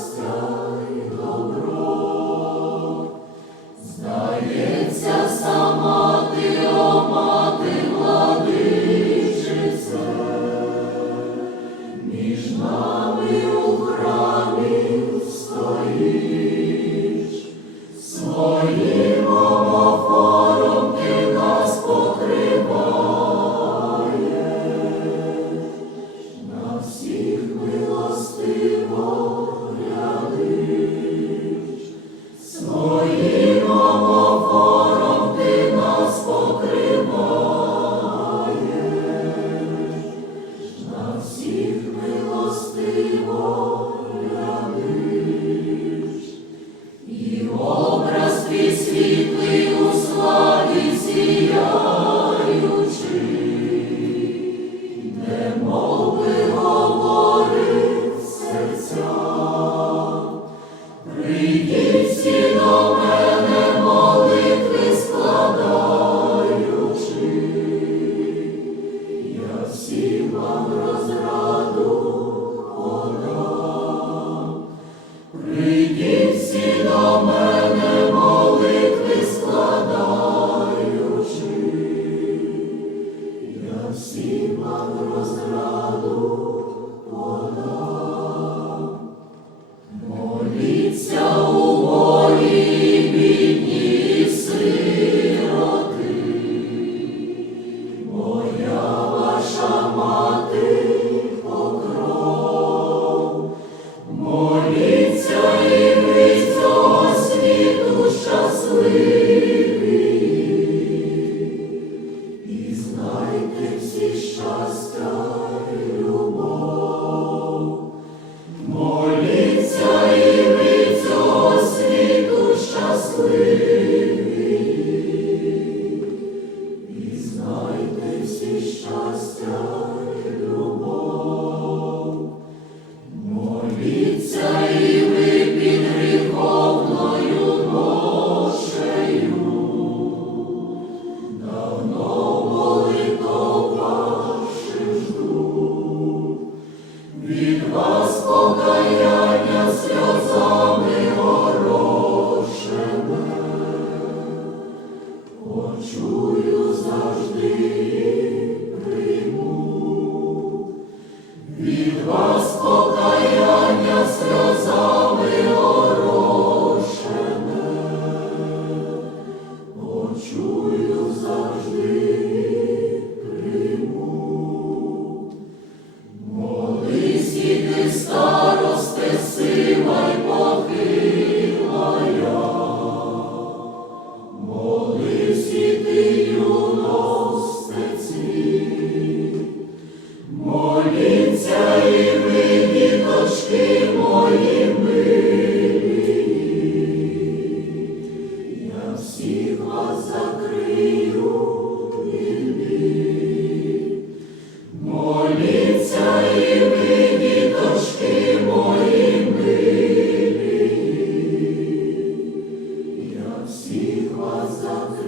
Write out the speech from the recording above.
Спасай, добре. Почую завжди